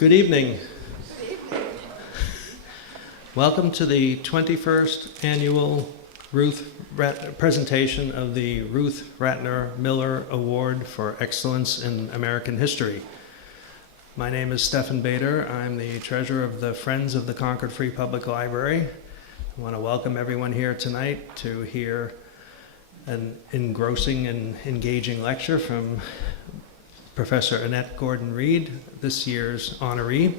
Good evening. Welcome to the 21st annual presentation of the Ruth Ratner Miller Award for Excellence in American History. My name is Stephen Bader. I'm the treasurer of the Friends of the Concord Free Public Library. I want to welcome everyone here tonight to hear an engrossing and engaging lecture from Professor Annette Gordon-Reed, this year's honoree.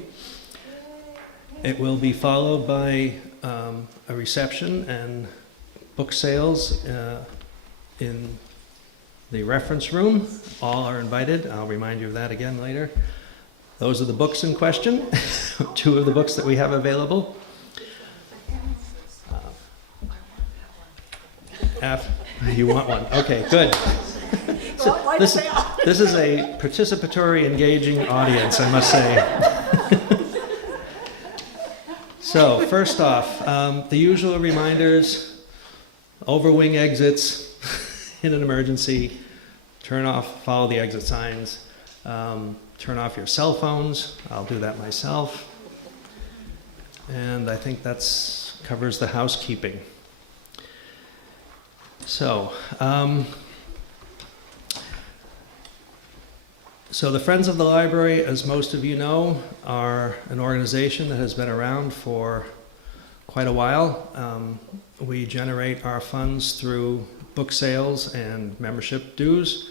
It will be followed by a reception and book sales in the reference room. All are invited. I'll remind you of that again later. Those are the books in question, two of the books that we have available. You want one? Okay, good. So this is a participatory, engaging audience, I must say. So, first off, the usual reminders: overwing exits in an emergency, turn off, follow the exit signs, turn off your cell phones. I'll do that myself. And I think that covers the housekeeping. So, the Friends of the Library, as most of you know, are an organization that has been around for quite a while. We generate our funds through book sales and membership dues,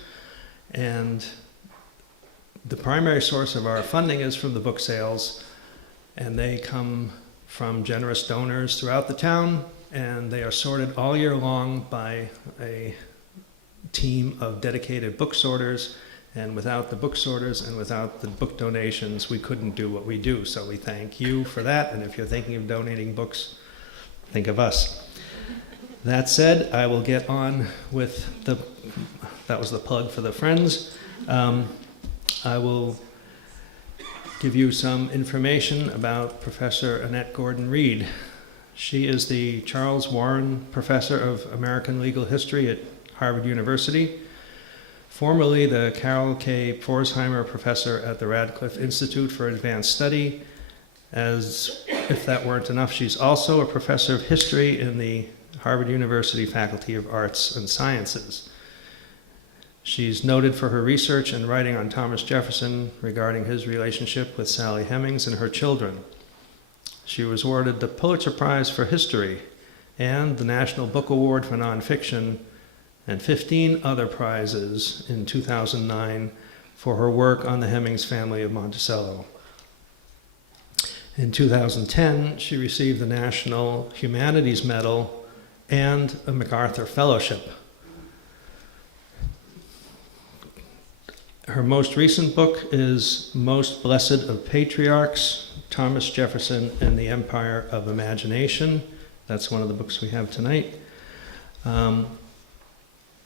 and the primary source of our funding is from the book sales, and they come from generous donors throughout the town, and they are sorted all year long by a team of dedicated book sorters. And without the book sorters and without the book donations, we couldn't do what we do. So we thank you for that. And if you're thinking of donating books, think of us. That said, I will get on with that was the plug for the Friends. I will give you some information about Professor Annette Gordon-Reed. She is the Charles Warren Professor of American Legal History at Harvard University, formerly the Carol K. Pforzheimer Professor at the Radcliffe Institute for Advanced Study. As if that weren't enough, she's also a professor of history in the Harvard University Faculty of Arts and Sciences. She's noted for her research and writing on Thomas Jefferson regarding his relationship with Sally Hemings and her children. She was awarded the Pulitzer Prize for History and the National Book Award for Nonfiction, and 15 other prizes in 2009 for her work on the Hemings family of Monticello. In 2010, she received the National Humanities Medal and a MacArthur Fellowship. Her most recent book is Most Blessed of Patriarchs, Thomas Jefferson and the Empire of Imagination. That's one of the books we have tonight.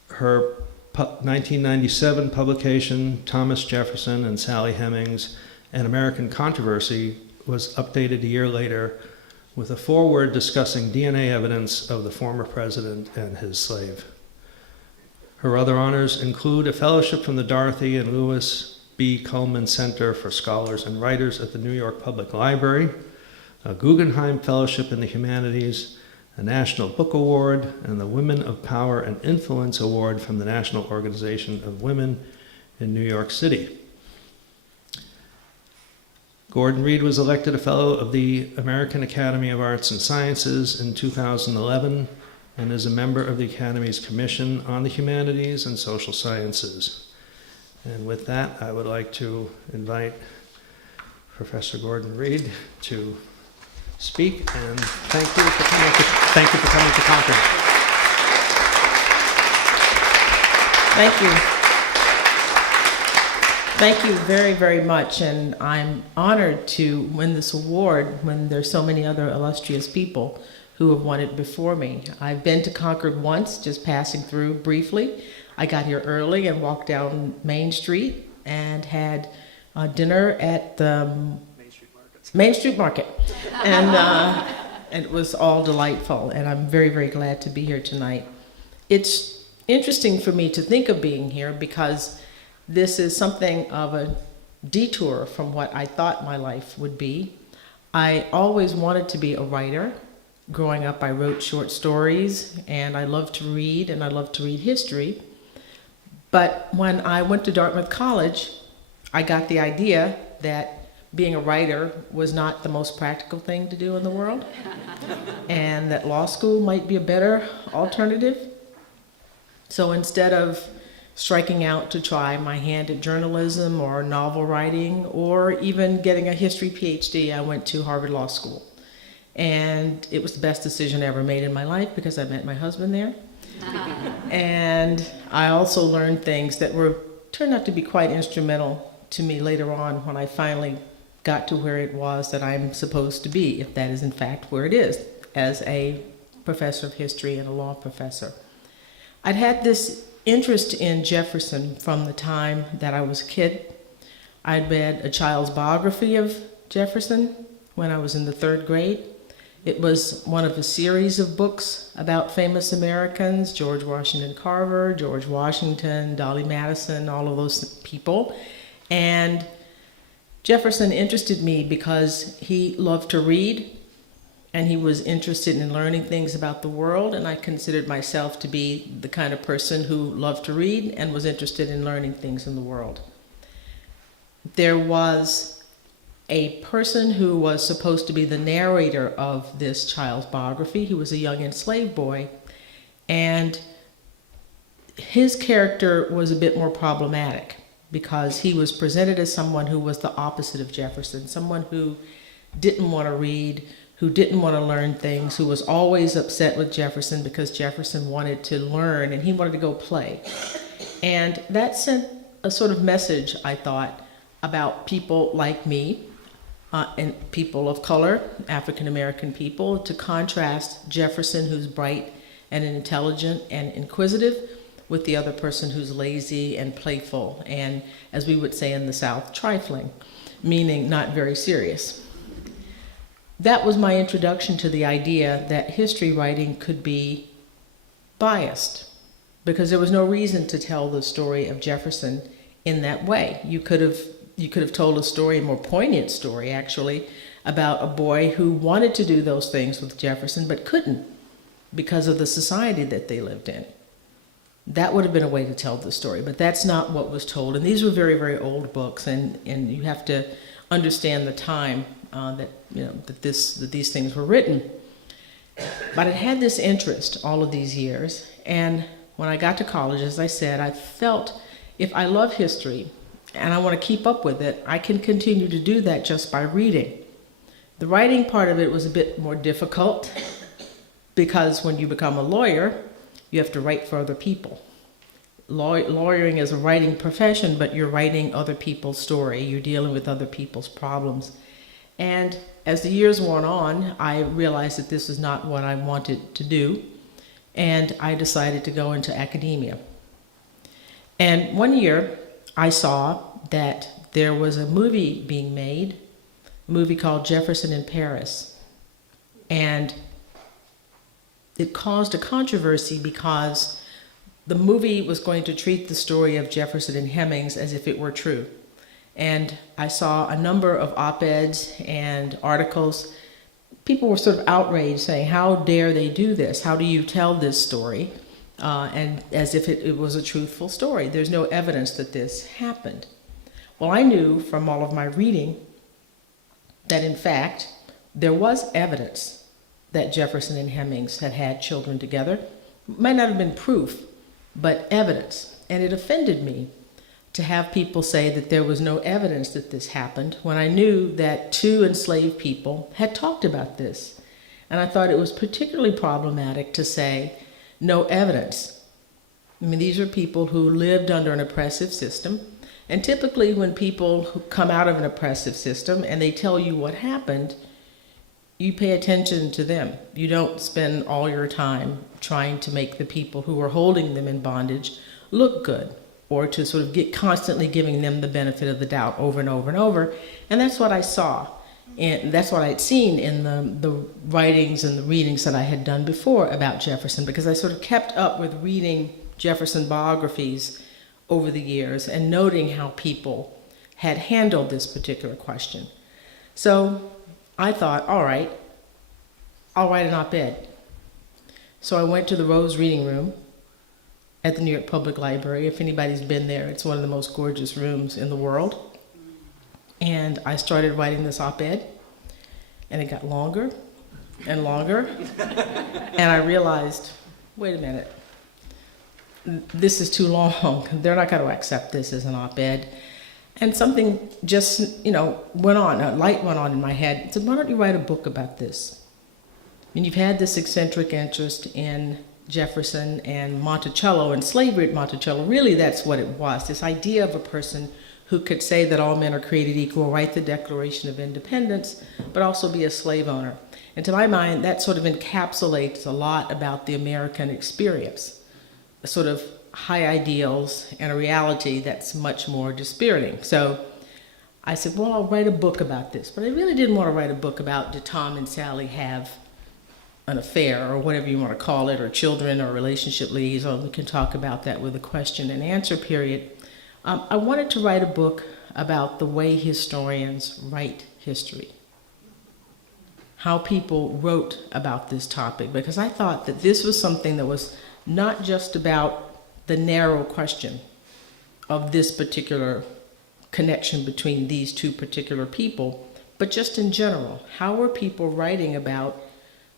Her 1997 publication, Thomas Jefferson and Sally Hemings, An American Controversy, was updated a year later with a foreword discussing DNA evidence of the former president and his slave. Her other honors include a fellowship from the Dorothy and Lewis B. Cullman Center for Scholars and Writers at the New York Public Library, a Guggenheim Fellowship in the Humanities, a National Book Award, and the Women of Power and Influence Award from the National Organization of Women in New York City. Gordon-Reed was elected a Fellow of the American Academy of Arts and Sciences in 2011 and is a member of the Academy's Commission on the Humanities and Social Sciences. And with that, I would like to invite Professor Gordon-Reed to speak, and thank you for coming to Concord. Thank you. Thank you very, very much, and I'm honored to win this award when there's so many other illustrious people who have won it before me. I've been to Concord once, just passing through briefly. I got here early and walked down Main Street and had dinner at the Main Street Market. And it was all delightful, and I'm very, very glad to be here tonight. It's interesting for me to think of being here because this is something of a detour from what I thought my life would be. I always wanted to be a writer. Growing up, I wrote short stories, and I loved to read, and I loved to read history. But when I went to Dartmouth College, I got the idea that being a writer was not the most practical thing to do in the world, and that law school might be a better alternative. So instead of striking out to try my hand at journalism or novel writing or even getting a history PhD, I went to Harvard Law School. And it was the best decision I ever made in my life because I met my husband there. And I also learned things that turned out to be quite instrumental to me later on when I finally got to where it was that I'm supposed to be, if that is in fact where it is, as a professor of history and a law professor. I'd had this interest in Jefferson from the time that I was a kid. I'd read a child's biography of Jefferson when I was in the 3rd grade. It was one of a series of books about famous Americans, George Washington Carver, George Washington, Dolly Madison, all of those people. And Jefferson interested me because he loved to read, and he was interested in learning things about the world, and I considered myself to be the kind of person who loved to read and was interested in learning things in the world. There was a person who was supposed to be the narrator of this child's biography. He was a young enslaved boy, and his character was a bit more problematic because he was presented as someone who was the opposite of Jefferson, someone who didn't want to read, who didn't want to learn things, who was always upset with Jefferson because Jefferson wanted to learn and he wanted to go play. And that sent a sort of message, I thought, about people like me, and people of color, African American people, to contrast Jefferson, who's bright and intelligent and inquisitive, with the other person who's lazy and playful and, as we would say in the South, trifling, meaning not very serious. That was my introduction to the idea that history writing could be biased, because there was no reason to tell the story of Jefferson in that way. You could have told a story, a more poignant story actually, about a boy who wanted to do those things with Jefferson but couldn't because of the society that they lived in. That would have been a way to tell the story, but that's not what was told. And these were very, very old books, and you have to understand the time that these things were written. But I had this interest all of these years, and when I got to college, as I said, I felt if I love history and I want to keep up with it, I can continue to do that just by reading. The writing part of it was a bit more difficult because when you become a lawyer, you have to write for other people. Lawyering is a writing profession, but you're writing other people's story. You're dealing with other people's problems. And as the years went on, I realized that this was not what I wanted to do, and I decided to go into academia. And one year, I saw that there was a movie being made, a movie called Jefferson in Paris. And it caused a controversy because the movie was going to treat the story of Jefferson and Hemings as if it were true. And I saw a number of op-eds and articles. People were sort of outraged, saying, how dare they do this? How do you tell this story? And as if it was a truthful story. There's no evidence that this happened. Well, I knew from all of my reading that in fact, there was evidence that Jefferson and Hemings had had children together. It might not have been proof, but evidence. And it offended me to have people say that there was no evidence that this happened when I knew that 2 enslaved people had talked about this. And I thought it was particularly problematic to say no evidence. I mean, these are people who lived under an oppressive system. And typically when people who come out of an oppressive system and they tell you what happened, you pay attention to them. You don't spend all your time trying to make the people who are holding them in bondage look good, or to sort of constantly giving them the benefit of the doubt over and over and over. And that's what I saw. And that's what I'd seen in the writings and the readings that I had done before about Jefferson, because I sort of kept up with reading Jefferson biographies over the years and noting how people had handled this particular question. So I thought, all right, I'll write an op-ed. So I went to the Rose Reading Room at the New York Public Library. If anybody's been there, it's one of the most gorgeous rooms in the world. And I started writing this op-ed, and it got longer and longer. And I realized, wait a minute, this is too long. They're not going to accept this as an op-ed. And something just, went on, a light went on in my head. I said, why don't you write a book about this? And you've had this eccentric interest in Jefferson and Monticello and slavery at Monticello. Really, that's what it was, this idea of a person who could say that all men are created equal, write the Declaration of Independence, but also be a slave owner. And to my mind, that sort of encapsulates a lot about the American experience, a sort of high ideals and a reality that's much more dispiriting. So I said, well, I'll write a book about this. But I really didn't want to write a book about did Tom and Sally have an affair or whatever you want to call it, or children or relationship liaison. We can talk about that with a question and answer period. I wanted to write a book about the way historians write history, how people wrote about this topic, because I thought that this was something that was not just about the narrow question of this particular connection between these two particular people, but just in general. How were people writing about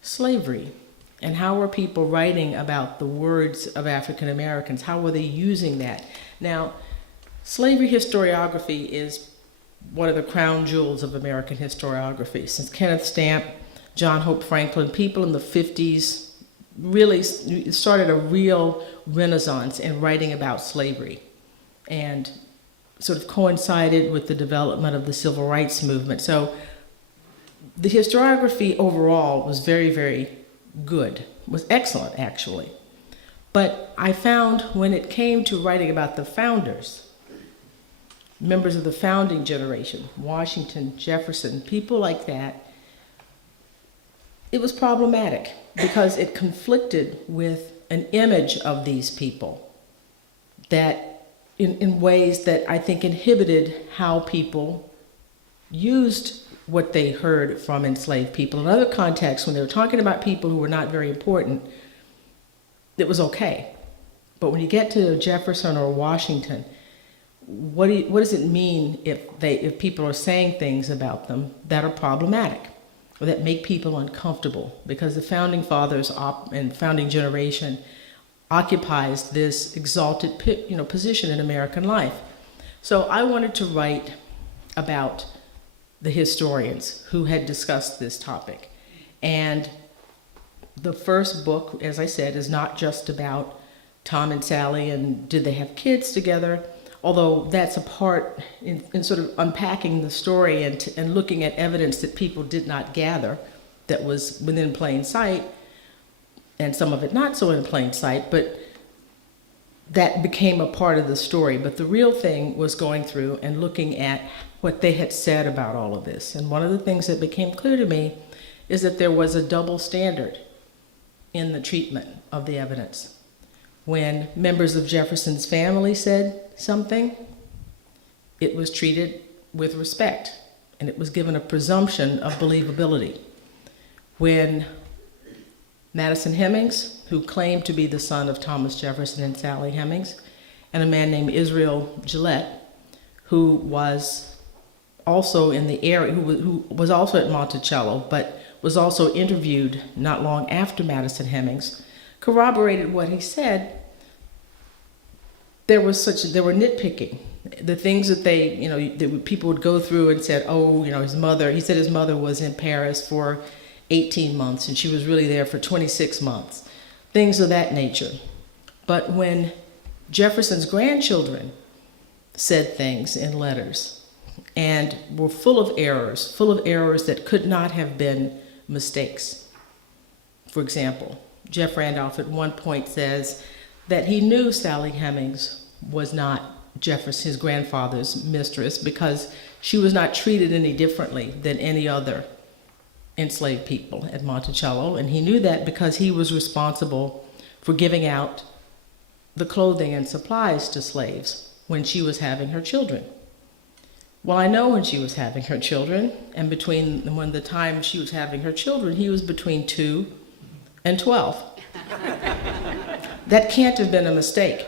slavery? And how were people writing about the words of African Americans? How were they using that? Now, slavery historiography is one of the crown jewels of American historiography. Since Kenneth Stamp, John Hope Franklin, people in the 50s really started a real renaissance in writing about slavery, and sort of coincided with the development of the civil rights movement. So the historiography overall was very, very good, was excellent actually. But I found when it came to writing about the founders, members of the founding generation, Washington, Jefferson, people like that, it was problematic because it conflicted with an image of these people that in ways that I think inhibited how people used what they heard from enslaved people. In other contexts, when they were talking about people who were not very important, it was okay. But when you get to Jefferson or Washington, what does it mean if people are saying things about them that are problematic or that make people uncomfortable? Because the founding fathers and founding generation occupies this exalted position in American life. So I wanted to write about the historians who had discussed this topic. And the first book, as I said, is not just about Tom and Sally and did they have kids together, although that's a part in sort of unpacking the story and looking at evidence that people did not gather that was within plain sight, and some of it not so in plain sight, but that became a part of the story. But the real thing was going through and looking at what they had said about all of this. And one of the things that became clear to me is that there was a double standard in the treatment of the evidence. When members of Jefferson's family said something, it was treated with respect, and it was given a presumption of believability. When Madison Hemings, who claimed to be the son of Thomas Jefferson and Sally Hemings, and a man named Israel Gillette, who was also in the area, who was also at Monticello, but was also interviewed not long after Madison Hemings, corroborated what he said. There were nitpicking. The things that that people would go through and said, he said his mother was in Paris for 18 months and she was really there for 26 months. Things of that nature. But when Jefferson's grandchildren said things in letters and were full of errors that could not have been mistakes. For example, Jeff Randolph at one point says that he knew Sally Hemings was not his grandfather's mistress because she was not treated any differently than any other enslaved people at Monticello, and he knew that because he was responsible for giving out the clothing and supplies to slaves when she was having her children. Well, I know when she was having her children, and when the time she was having her children, he was between 2 and 12. That can't have been a mistake.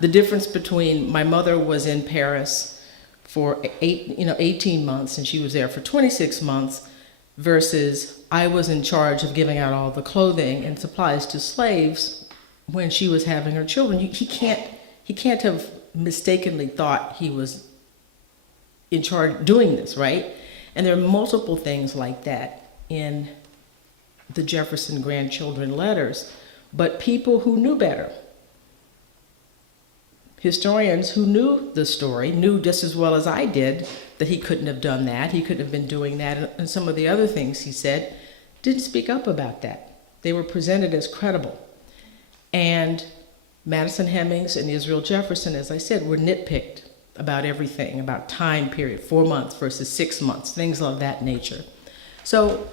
The difference between my mother was in Paris for 18 months, and she was there for 26 months, versus I was in charge of giving out all the clothing and supplies to slaves when she was having her children. He can't have mistakenly thought he was in charge doing this, right? And there are multiple things like that in the Jefferson grandchildren letters, but people who knew better, historians who knew the story, knew just as well as I did that he couldn't have done that, he couldn't have been doing that, and some of the other things he said, didn't speak up about that. They were presented as credible. And Madison Hemings and Israel Jefferson, as I said, were nitpicked about everything, about time period, 4 months versus 6 months, things of that nature. So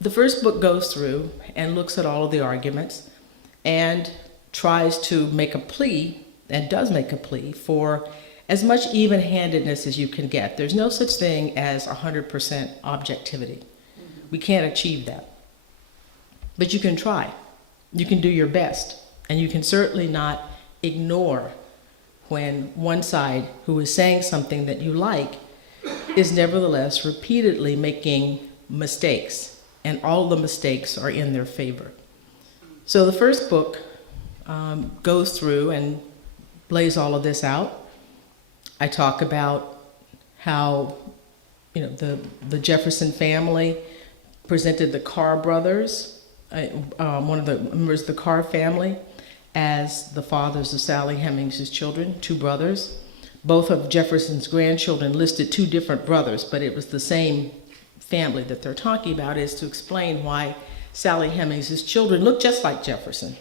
the first book goes through and looks at all of the arguments and tries to make a plea, and does make a plea, for as much even-handedness as you can get. There's no such thing as 100% objectivity. We can't achieve that. But you can try. You can do your best. And you can certainly not ignore when one side who is saying something that you like is nevertheless repeatedly making mistakes, and all the mistakes are in their favor. So the first book goes through and lays all of this out. I talk about how the Jefferson family presented the Carr brothers, one of the members of the Carr family, as the fathers of Sally Hemings' children, 2 brothers. Both of Jefferson's grandchildren listed 2 different brothers, but it was the same family that they're talking about, is to explain why Sally Hemings' children looked just like Jefferson.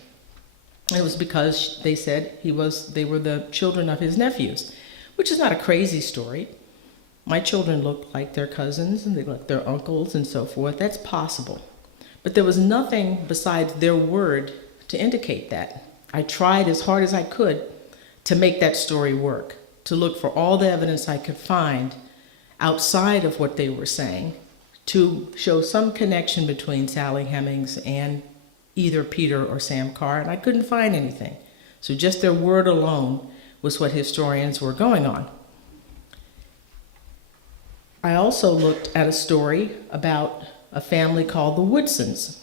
It was because they said they were the children of his nephews, which is not a crazy story. My children look like their cousins, and they look like their uncles and so forth. That's possible. But there was nothing besides their word to indicate that. I tried as hard as I could to make that story work, to look for all the evidence I could find outside of what they were saying, to show some connection between Sally Hemings and either Peter or Sam Carr, and I couldn't find anything. So just their word alone was what historians were going on. I also looked at a story about a family called the Woodsens.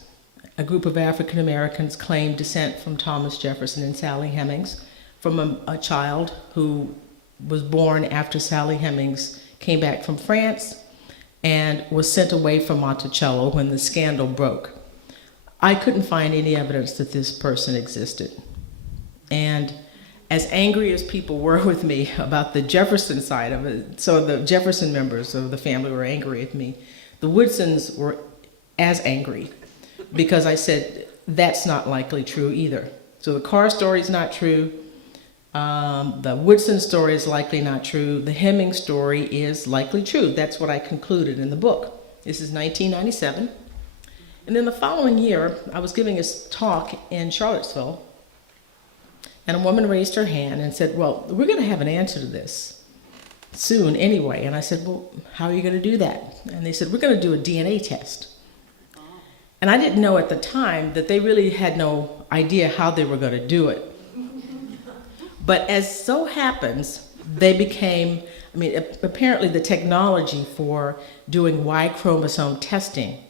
A group of African Americans claimed descent from Thomas Jefferson and Sally Hemings, from a child who was born after Sally Hemings came back from France and was sent away from Monticello when the scandal broke. I couldn't find any evidence that this person existed. And as angry as people were with me about the Jefferson side of it, so the Jefferson members of the family were angry at me, the Woodsens were as angry, because I said, that's not likely true either. So the Carr story is not true. The Woodsen story is likely not true. The Hemings story is likely true. That's what I concluded in the book. This is 1997. And then the following year, I was giving a talk in Charlottesville, and a woman raised her hand and said, well, we're going to have an answer to this soon anyway. And I said, well, how are you going to do that? And they said, we're going to do a DNA test. And I didn't know at the time that they really had no idea how they were going to do it. But as so happens, they became, apparently the technology for doing Y chromosome testing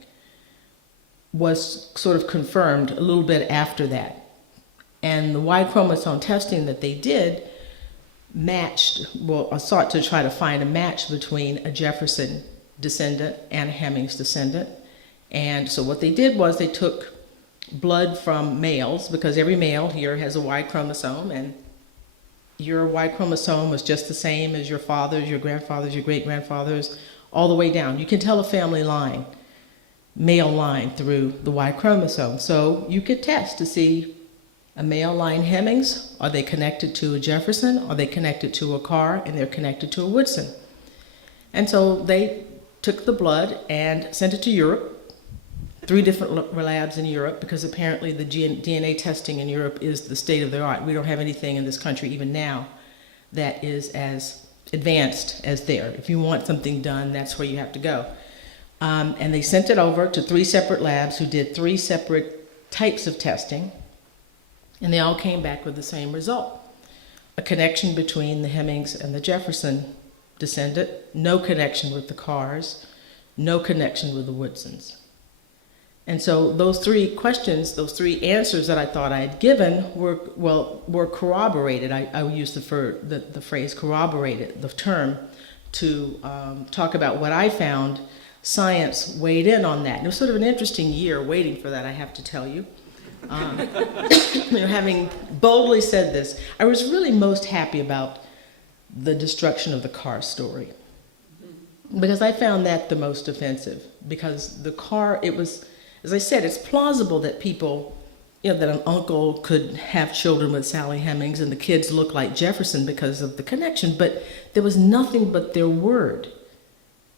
was sort of confirmed a little bit after that. And the Y chromosome testing that they did sought to try to find a match between a Jefferson descendant and a Hemings descendant. And so what they did was they took blood from males, because every male here has a Y chromosome, and your Y chromosome was just the same as your father's, your grandfather's, your great-grandfather's, all the way down. You can tell a family line, male line, through the Y chromosome. So you could test to see a male line Hemings, are they connected to a Jefferson, are they connected to a Carr, and they're connected to a Woodsen. And so they took the blood and sent it to Europe, 3 different labs in Europe, because apparently the DNA testing in Europe is the state of the art. We don't have anything in this country even now that is as advanced as there. If you want something done, that's where you have to go. And they sent it over to 3 separate labs who did 3 separate types of testing, and they all came back with the same result. A connection between the Hemings and the Jefferson descendant, no connection with the Carrs, no connection with the Woodsens. And so those 3 questions, those 3 answers that I thought I had given were corroborated. I would use the phrase corroborated, the term, to talk about what I found. Science weighed in on that. And it was sort of an interesting year waiting for that, I have to tell you. Having boldly said this, I was really most happy about the destruction of the Carr story, because I found that the most offensive. Because the Carr, it was, as I said, it's plausible that people, that an uncle could have children with Sally Hemings and the kids look like Jefferson because of the connection, but there was nothing but their word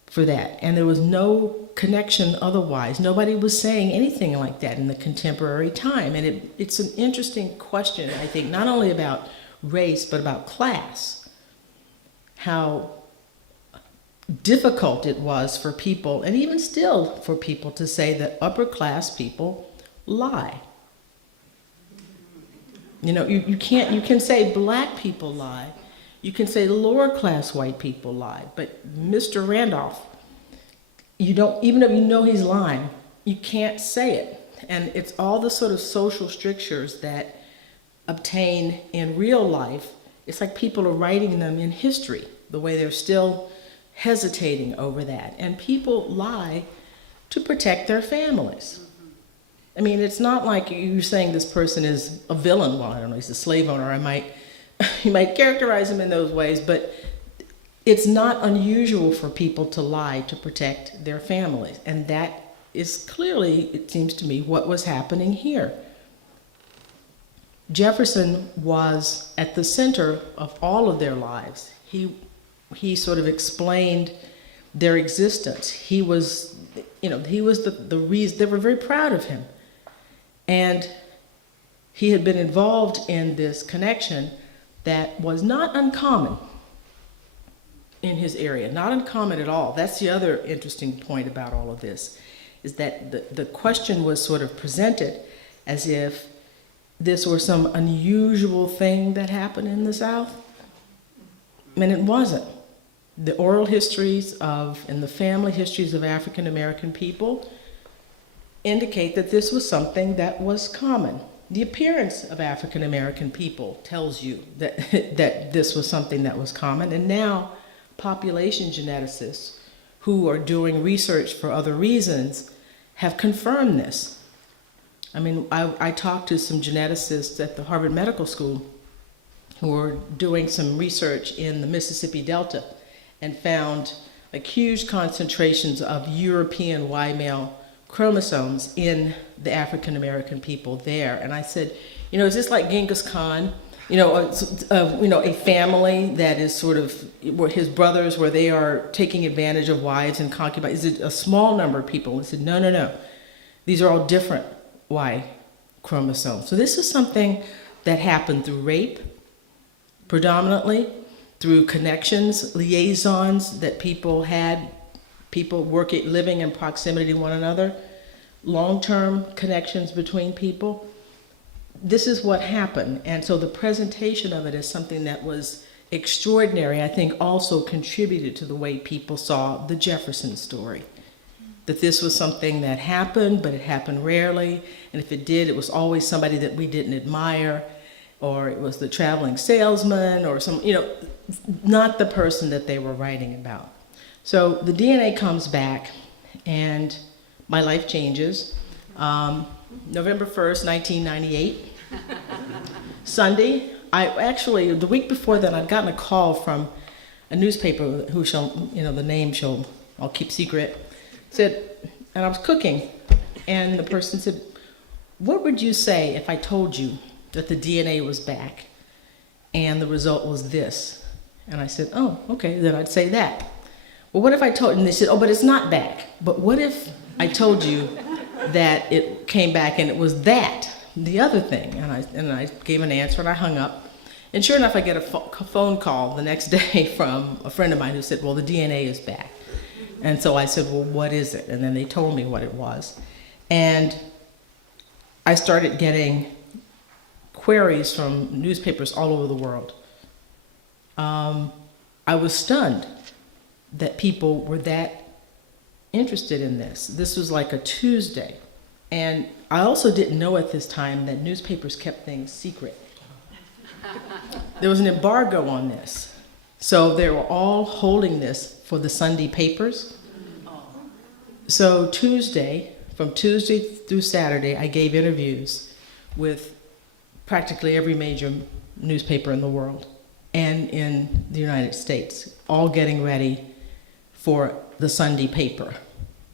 for that, and there was no connection otherwise. Nobody was saying anything like that in the contemporary time, and it's an interesting question, I think, not only about race, but about class. How difficult it was for people, and even still for people, to say that upper class people lie. You can say black people lie, you can say lower class white people lie, but Mr. Randolph, even if you know he's lying, you can't say it. And it's all the sort of social strictures that obtain in real life. It's like people are writing them in history, the way they're still hesitating over that. And people lie to protect their families. I mean, it's not like you're saying this person is a villain. Well, I don't know, he's a slave owner. You might characterize him in those ways, but it's not unusual for people to lie to protect their families. And that is clearly, it seems to me, what was happening here. Jefferson was at the center of all of their lives. He sort of explained their existence. He was the reason. They were very proud of him. And he had been involved in this connection that was not uncommon in his area, not uncommon at all. That's the other interesting point about all of this, is that the question was sort of presented as if this were some unusual thing that happened in the South. And it wasn't. The oral histories and the family histories of African American people indicate that this was something that was common. The appearance of African American people tells you that, that this was something that was common. And now population geneticists who are doing research for other reasons have confirmed this. I mean, I talked to some geneticists at the Harvard Medical School who were doing some research in the Mississippi Delta and found like huge concentrations of European Y male chromosomes in the African American people there. And I said, is this like Genghis Khan? A family that is sort of where his brothers, where they are taking advantage of wives and concubines. Is it a small number of people? And I said, no. These are all different Y chromosomes. So this is something that happened through rape, predominantly, through connections, liaisons that people had, people living in proximity to one another, long-term connections between people. This is what happened. And so the presentation of it as something that was extraordinary, I think also contributed to the way people saw the Jefferson story. That this was something that happened, but it happened rarely. And if it did, it was always somebody that we didn't admire, or it was the traveling salesman, or not the person that they were writing about. So the DNA comes back, and my life changes. November 1st, 1998, Sunday. The week before that, I'd gotten a call from a newspaper who the name I'll keep secret, and I was cooking, and the person said, "What would you say if I told you that the DNA was back and the result was this?" And I said, "Oh, okay, then I'd say that." Well, what if I told, and they said, "Oh, but it's not back. But what if I told you that it came back and it was that, the other thing?" And I gave an answer, and I hung up. And sure enough, I get a phone call the next day from a friend of mine who said, well, the DNA is back. And so I said, well, what is it? And then they told me what it was. And I started getting queries from newspapers all over the world. I was stunned that people were that interested in this. This was like a Tuesday. And I also didn't know at this time that newspapers kept things secret. There was an embargo on this. So they were all holding this for the Sunday papers. So from Tuesday through Saturday, I gave interviews with practically every major newspaper in the world and in the United States, all getting ready for the Sunday paper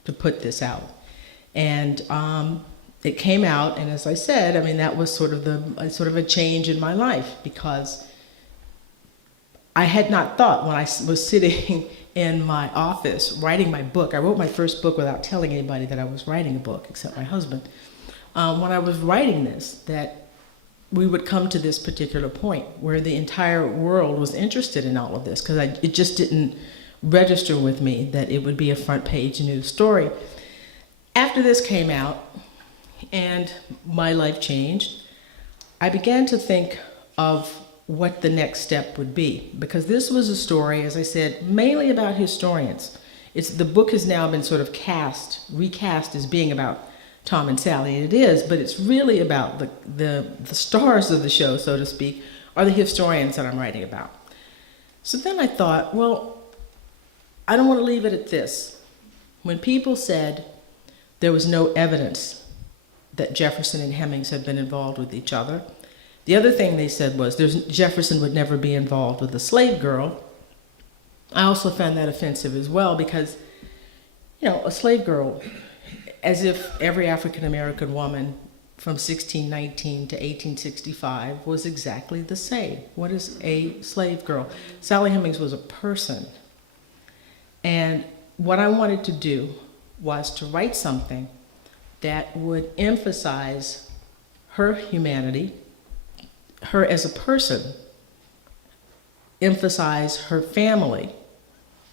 to put this out. And it came out, and as I said, I mean, that was sort of a change in my life, because I had not thought, when I was sitting in my office writing my book, I wrote my first book without telling anybody that I was writing a book, except my husband. When I was writing this, that we would come to this particular point where the entire world was interested in all of this, because it just didn't register with me that it would be a front page news story. After this came out and my life changed, I began to think of what the next step would be, because this was a story, as I said, mainly about historians. The book has now been sort of recast as being about Tom and Sally, and it is, but it's really about the stars of the show, so to speak, are the historians that I'm writing about. So then I thought, well, I don't want to leave it at this. When people said there was no evidence that Jefferson and Hemings had been involved with each other, the other thing they said was Jefferson would never be involved with a slave girl. I also found that offensive as well, because, a slave girl, as if every African-American woman from 1619 to 1865 was exactly the same. What is a slave girl? Sally Hemings was a person. And what I wanted to do was to write something that would emphasize her humanity, her as a person, emphasize her family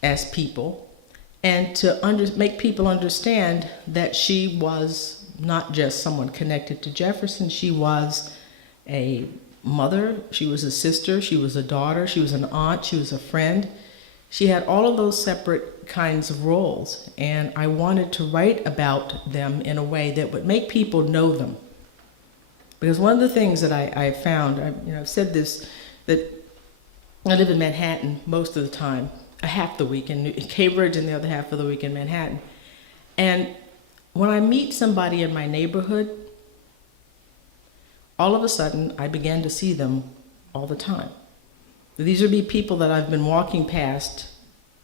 as people, and to make people understand that she was not just someone connected to Jefferson. She was a mother, she was a sister, she was a daughter, she was an aunt, she was a friend. She had all of those separate kinds of roles, and I wanted to write about them in a way that would make people know them. Because one of the things that I found, I've said this, that I live in Manhattan most of the time, half the week in Cambridge and the other half of the week in Manhattan. And when I meet somebody in my neighborhood, all of a sudden I began to see them all the time. These would be people that I've been walking past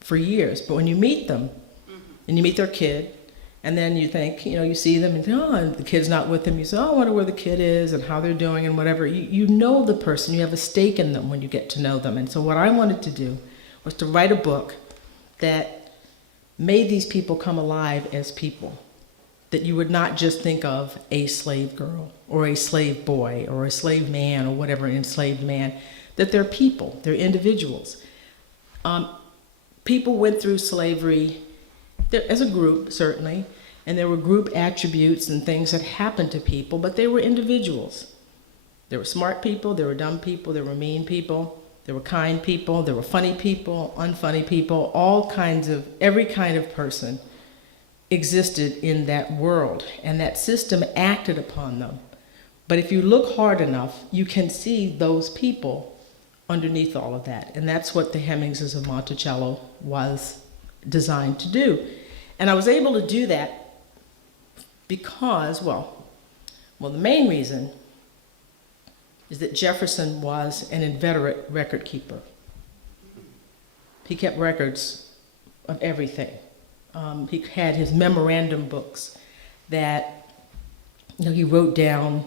for years, but when you meet them, and you meet their kid, and then you think, you see them and think, oh, and the kid's not with them. You say, oh, I wonder where the kid is and how they're doing and whatever. You know the person. You have a stake in them when you get to know them. And so what I wanted to do was to write a book that made these people come alive as people, that you would not just think of a slave girl or a slave boy or a slave man or whatever, an enslaved man, that they're people, they're individuals. People went through slavery as a group, certainly, and there were group attributes and things that happened to people, but they were individuals. There were smart people, there were dumb people, there were mean people, there were kind people, there were funny people, unfunny people, every kind of person existed in that world, and that system acted upon them. But if you look hard enough, you can see those people underneath all of that, and that's what the Hemingses of Monticello was designed to do. And I was able to do that because, well, the main reason is that Jefferson was an inveterate record keeper. He kept records of everything. He had his memorandum books that he wrote down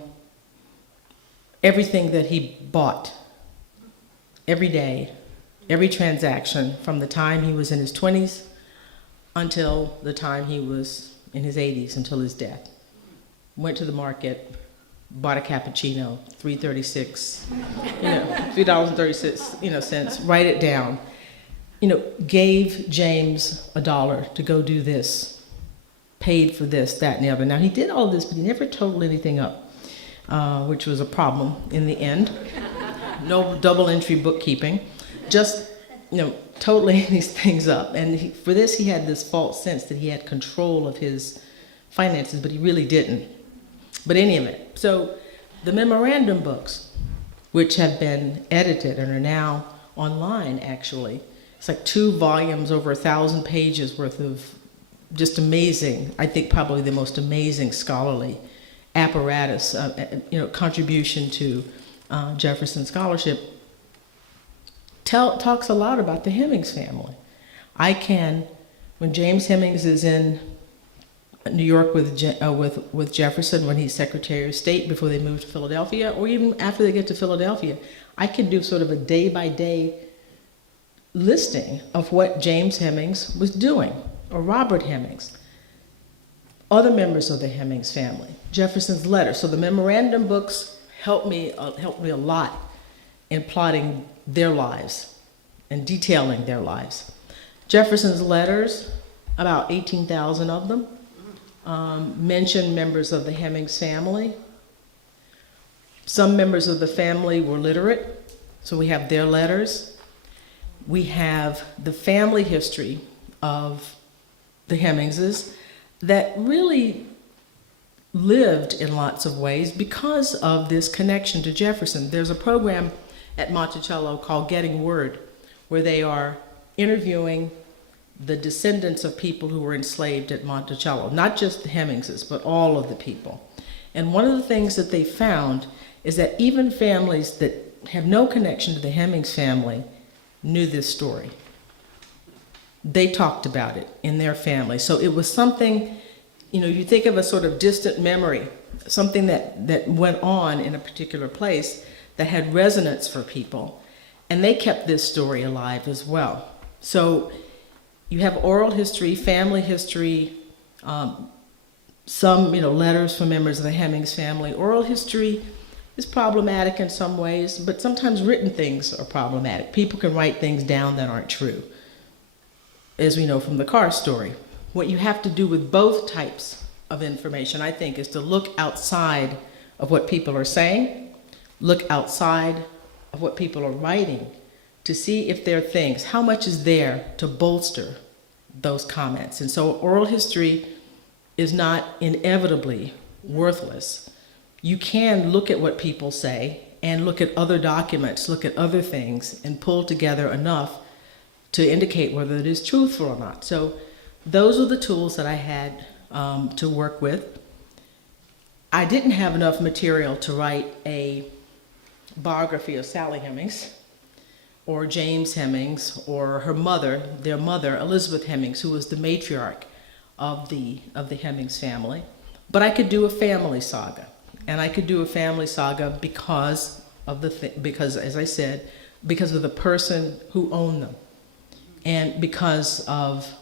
everything that he bought every day, every transaction, from the time he was in his 20s until the time he was in his 80s, until his death. Went to the market, bought a cappuccino, $3.36, $3.36, cents, write it down. Gave James $1 to go do this, paid for this, that, and the other. Now, he did all this, but he never totaled anything up, which was a problem in the end. No double entry bookkeeping, just, totaling these things up. And for this, he had this false sense that he had control of his finances, but he really didn't. But any of it. So the memorandum books, which have been edited and are now online, actually, it's like 2 volumes, over 1,000 pages worth of just amazing, I think probably the most amazing scholarly apparatus, contribution to Jefferson scholarship, talks a lot about the Hemings family. When James Hemings is in New York with Jefferson, when he's Secretary of State before they move to Philadelphia, or even after they get to Philadelphia, I can do sort of a day-by-day listing of what James Hemings was doing, or Robert Hemings, other members of the Hemings family, Jefferson's letters. So the memorandum books helped me a lot in plotting their lives and detailing their lives. Jefferson's letters, about 18,000 of them, mention members of the Hemings family. Some members of the family were literate, so we have their letters. We have the family history of the Hemingses that really lived in lots of ways because of this connection to Jefferson. There's a program at Monticello called Getting Word, where they are interviewing the descendants of people who were enslaved at Monticello, not just the Hemingses, but all of the people. And one of the things that they found is that even families that have no connection to the Hemings family knew this story. They talked about it in their family. So it was something, you think of a sort of distant memory, something that went on in a particular place that had resonance for people. And they kept this story alive as well. So you have oral history, family history, some letters from members of the Hemings family. Oral history is problematic in some ways, but sometimes written things are problematic. People can write things down that aren't true, as we know from the Carr story. What you have to do with both types of information, I think, is to look outside of what people are saying, look outside of what people are writing, to see if there are things, how much is there to bolster those comments. And so oral history is not inevitably worthless. You can look at what people say and look at other documents, look at other things, and pull together enough to indicate whether it is truthful or not. So those are the tools that I had to work with. I didn't have enough material to write a biography of Sally Hemings, or James Hemings, or her mother, their mother, Elizabeth Hemings, who was the matriarch of the Hemings family. But I could do a family saga, and I could do a family saga because of as I said, because of the person who owned them, and because of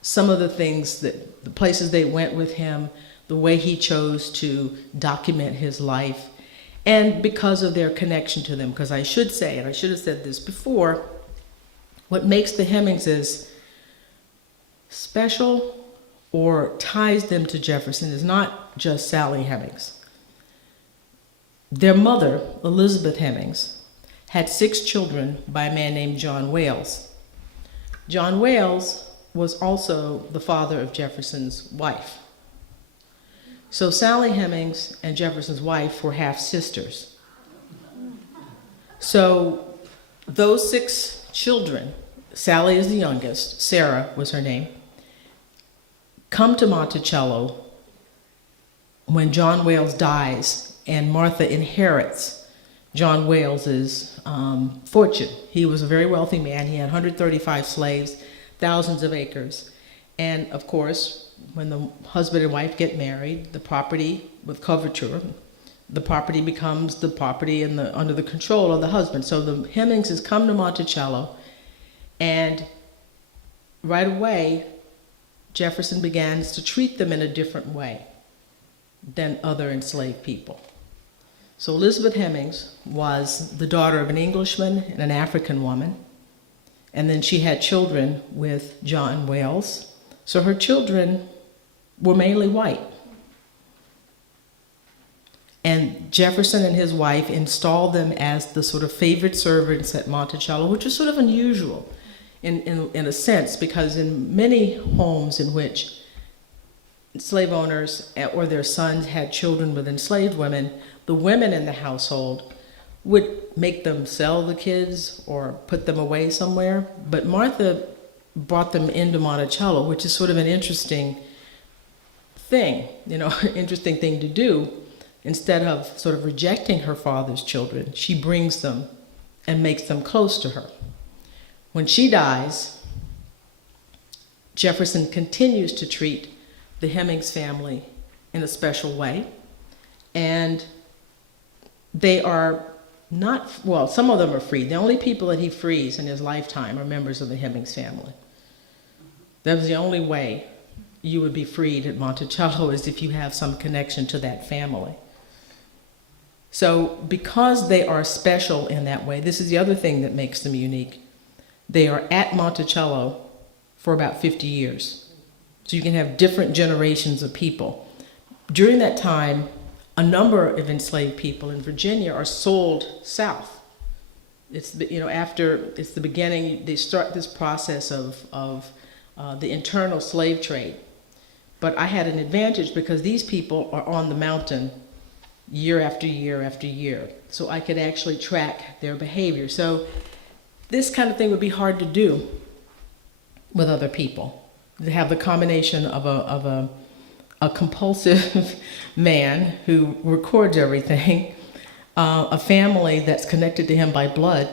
some of the things the places they went with him, the way he chose to document his life, and because of their connection to them. Because I should say, and I should have said this before, what makes the Hemingses special or ties them to Jefferson is not just Sally Hemings. Their mother, Elizabeth Hemings, had 6 children by a man named John Wales. John Wales was also the father of Jefferson's wife. So Sally Hemings and Jefferson's wife were half sisters. So those 6 children, Sally is the youngest, Sarah was her name, come to Monticello when John Wales dies and Martha inherits John Wales's fortune. He was a very wealthy man. He had 135 slaves, thousands of acres. And of course, when the husband and wife get married, the property with coverture, the property becomes the property under the control of the husband. So the Hemingses come to Monticello, and right away, Jefferson begins to treat them in a different way than other enslaved people. So Elizabeth Hemings was the daughter of an Englishman and an African woman. And then she had children with John Wales. So her children were mainly white. And Jefferson and his wife installed them as the sort of favorite servants at Monticello, which was sort of unusual in a sense, because in many homes in which slave owners or their sons had children with enslaved women, the women in the household would make them sell the kids or put them away somewhere. But Martha brought them into Monticello, which is sort of an interesting thing, interesting thing to do. Instead of sort of rejecting her father's children, she brings them and makes them close to her. When she dies, Jefferson continues to treat the Hemings family in a special way. And they are not, well, some of them are free. The only people that he frees in his lifetime are members of the Hemings family. That was the only way you would be freed at Monticello, is if you have some connection to that family. So because they are special in that way, this is the other thing that makes them unique. They are at Monticello for about 50 years. So you can have different generations of people. During that time, a number of enslaved people in Virginia are sold south. It's the beginning. They start this process of the internal slave trade. But I had an advantage because these people are on the mountain year after year after year. So I could actually track their behavior. So this kind of thing would be hard to do with other people. To have the combination of a compulsive man who records everything, a family that's connected to him by blood,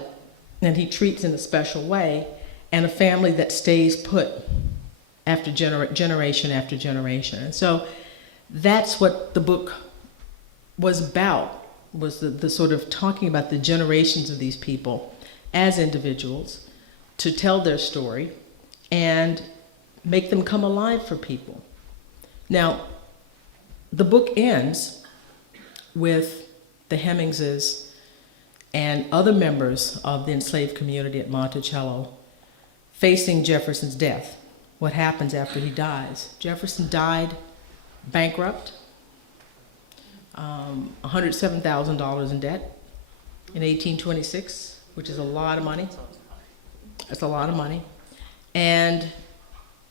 and he treats in a special way, and a family that stays put after generation after generation. And so that's what the book was about, was the sort of talking about the generations of these people as individuals, to tell their story and make them come alive for people. Now, the book ends with the Hemingses and other members of the enslaved community at Monticello facing Jefferson's death. What happens after he dies? Jefferson died bankrupt, $107,000 in debt in 1826, which is a lot of money. That's a lot of money. And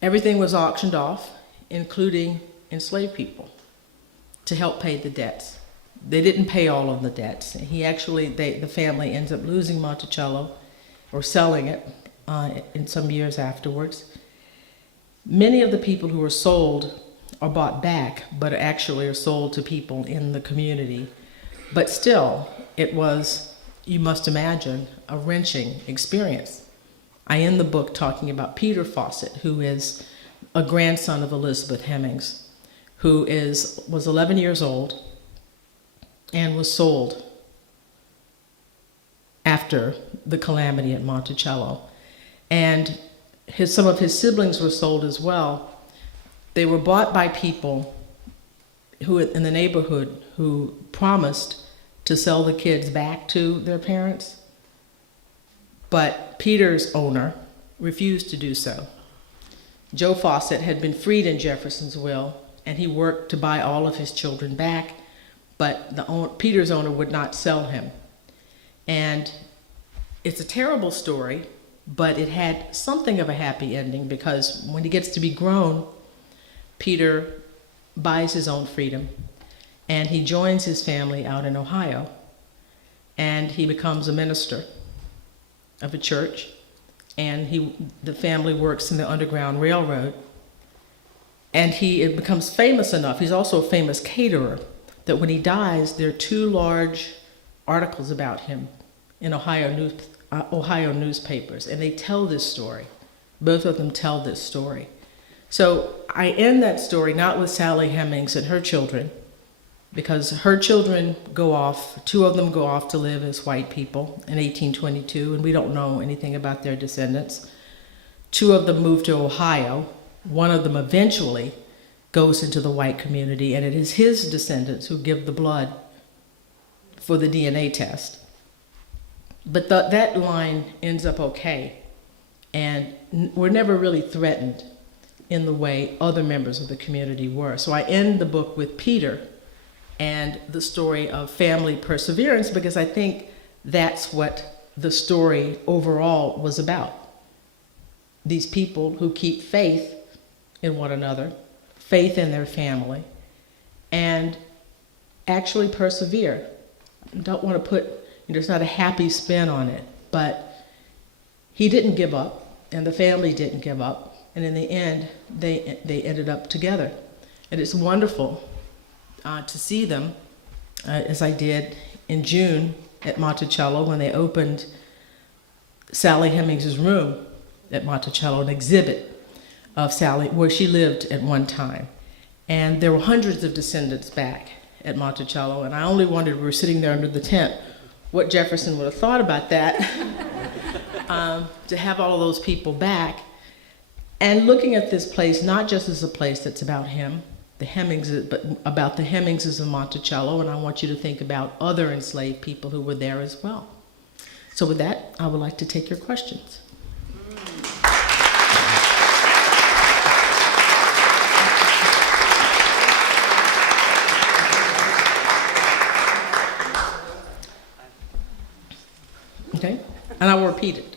everything was auctioned off, including enslaved people, to help pay the debts. They didn't pay all of the debts. The family ends up losing Monticello or selling it in some years afterwards. Many of the people who were sold are bought back, but actually are sold to people in the community. But still, it was, you must imagine, a wrenching experience. I end the book talking about Peter Fawcett, who is a grandson of Elizabeth Hemings, who was 11 years old and was sold after the calamity at Monticello. And some of his siblings were sold as well. They were bought by people who in the neighborhood who promised to sell the kids back to their parents. But Peter's owner refused to do so. Joe Fawcett had been freed in Jefferson's will, and he worked to buy all of his children back, but Peter's owner would not sell him. And it's a terrible story, but it had something of a happy ending, because when he gets to be grown, Peter buys his own freedom, and he joins his family out in Ohio, and he becomes a minister of a church, and the family works in the Underground Railroad, and it becomes famous enough. He's also a famous caterer, that when he dies, there are 2 large articles about him in Ohio newspapers, and they tell this story. Both of them tell this story. So I end that story not with Sally Hemings and her children, because her children go off, 2 of them go off to live as white people in 1822, and we don't know anything about their descendants. 2 of them moved to Ohio. 1 of them eventually goes into the white community, and it is his descendants who give the blood for the DNA test. But that line ends up okay. And we're never really threatened in the way other members of the community were. So I end the book with Peter and the story of family perseverance, because I think that's what the story overall was about. These people who keep faith in one another, faith in their family, and actually persevere. I don't want to put, there's not a happy spin on it, but he didn't give up, and the family didn't give up, and in the end, they ended up together. And it's wonderful to see them, as I did in June at Monticello when they opened Sally Hemings' room at Monticello, an exhibit of Sally, where she lived at one time. And there were hundreds of descendants back at Monticello, and I only wondered, we were sitting there under the tent, what Jefferson would have thought about that, to have all of those people back. And looking at this place, not just as a place that's about him, the Hemings, but about the Hemingses of Monticello, and I want you to think about other enslaved people who were there as well. So with that, I would like to take your questions. Okay, and I will repeat it.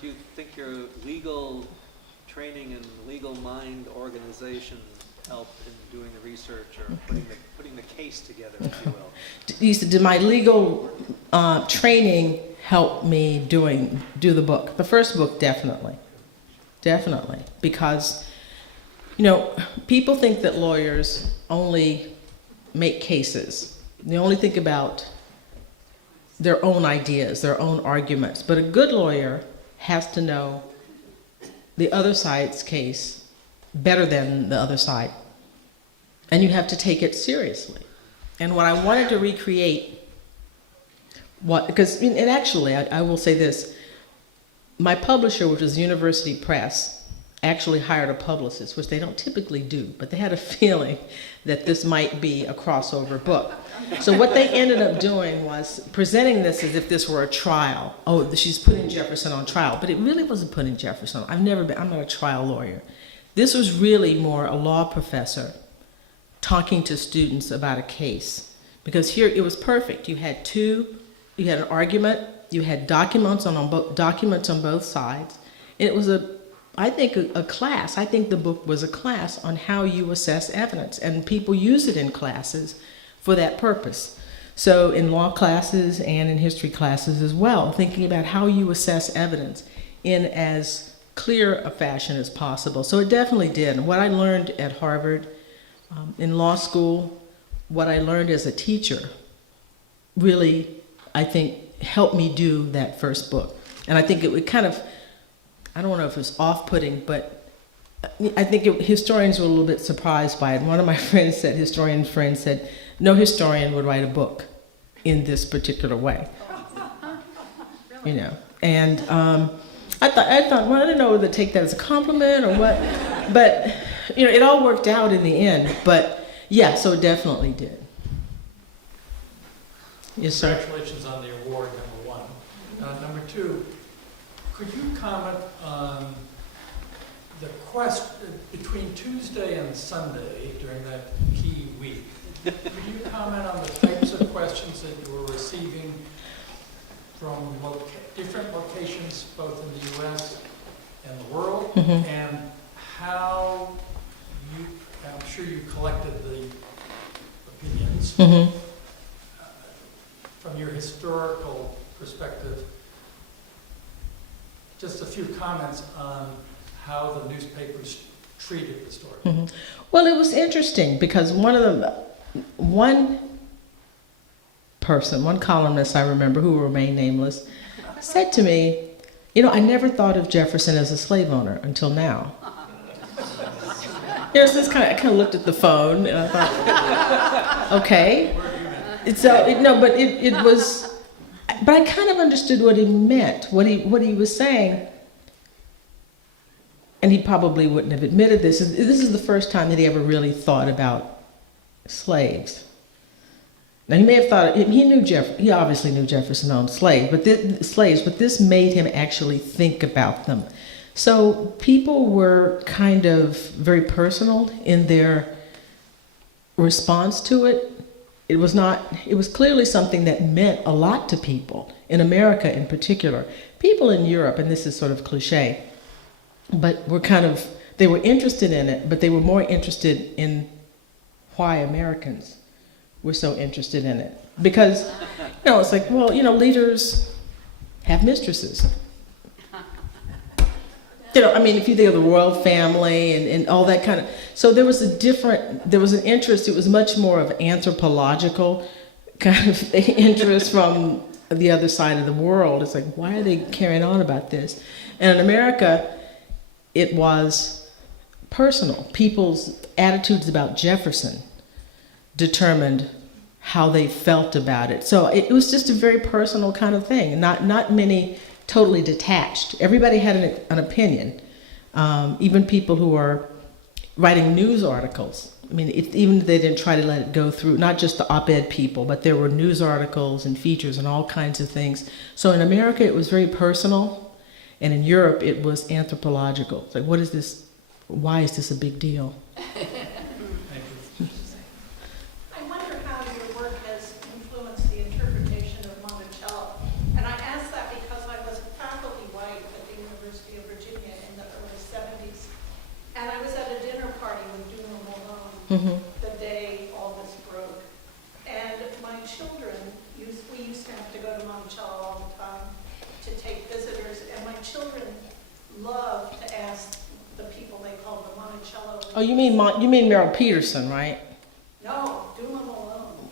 Do you think your legal training and legal mind organization helped in doing the research or putting the case together, if you will? You said, did my legal training help me do the book? The first book, definitely, because people think that lawyers only make cases. They only think about their own ideas, their own arguments. But a good lawyer has to know the other side's case better than the other side. And you have to take it seriously. And what I wanted to recreate, and actually, I will say this, my publisher, which was University Press, actually hired a publicist, which they don't typically do, but they had a feeling that this might be a crossover book. So what they ended up doing was presenting this as if this were a trial. Oh, she's putting Jefferson on trial, but it really wasn't putting Jefferson on. I'm not a trial lawyer. This was really more a law professor talking to students about a case. Because here it was perfect. You had an argument, you had documents on both sides. And it was I think a class. I think the book was a class on how you assess evidence, and people use it in classes for that purpose. So in law classes and in history classes as well, thinking about how you assess evidence in as clear a fashion as possible. So it definitely did. What I learned at Harvard, in law school, what I learned as a teacher, really, I think, helped me do that first book. And I think it would kind of, I don't know if it was off-putting, but I think historians were a little bit surprised by it. One of my historian friends said, no historian would write a book in this particular way. And I thought, well, I didn't know whether to take that as a compliment or what, but it all worked out in the end. But yeah, so it definitely did. Yes, sir. Congratulations on the award, number one. Number two, could you comment on the quest between Tuesday and Sunday during that key week? Could you comment on the types of questions that you were receiving from different locations, both in the U.S. and the world, Mm-hmm. and how I'm sure you collected the opinions Mm-hmm. from your historical perspective. Just a few comments on how the newspapers treated the story. Mm-hmm. Well, it was interesting because one columnist I remember, who will remain nameless, said to me, I never thought of Jefferson as a slave owner until now. So I kind of looked at the phone and I thought, okay. But I kind of understood what he meant, what he was saying. And he probably wouldn't have admitted this. This is the first time that he ever really thought about slaves. Now he may have thought he obviously knew Jefferson owned slaves, but this made him actually think about them. So people were kind of very personal in their response to it. It was clearly something that meant a lot to people, in America in particular. People in Europe, and this is sort of cliche, but they were interested in it, but they were more interested in why Americans were so interested in it. Because, it's like, well, leaders have mistresses. If you think of the royal family and all that kind of, so there was an interest, it was much more of anthropological kind of interest from the other side of the world. It's like, why are they carrying on about this? And in America, it was personal. People's attitudes about Jefferson determined how they felt about it. So it was just a very personal kind of thing. Not many totally detached. Everybody had an opinion. Even people who are writing news articles. Even if they didn't try to let it go through, not just the op-ed people, but there were news articles and features and all kinds of things. So in America, it was very personal, and in Europe, it was anthropological. It's like, what is this? Why is this a big deal? Thank you. I wonder how your work has influenced the interpretation of Monticello. And I ask that because I was faculty white at the University of Virginia in the early 70s. And I was at a dinner party with Duma Malone the day all this broke. And my children, we used to have to go to Monticello all the time to take visitors. And my children loved to ask the people they called the Monticello. Oh, you mean Merrill Peterson, right? No, Duma Malone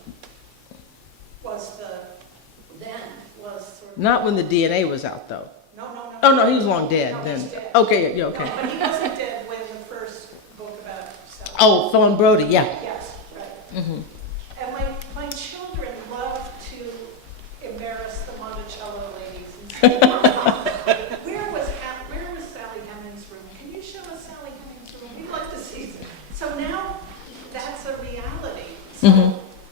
was sort of. Not when the DNA was out, though. No. Oh no, he was long dead No, then. he's dead. Okay, yeah, okay. No, but he wasn't dead when the first book about selling. Oh, Philip Brody, yeah. Yes, right. Hmm. And my children love to embarrass the Monticello ladies and say, where was Sally Hemings' room? Can you show us Sally Hemings' room? We'd like to see it. So now that's a reality. So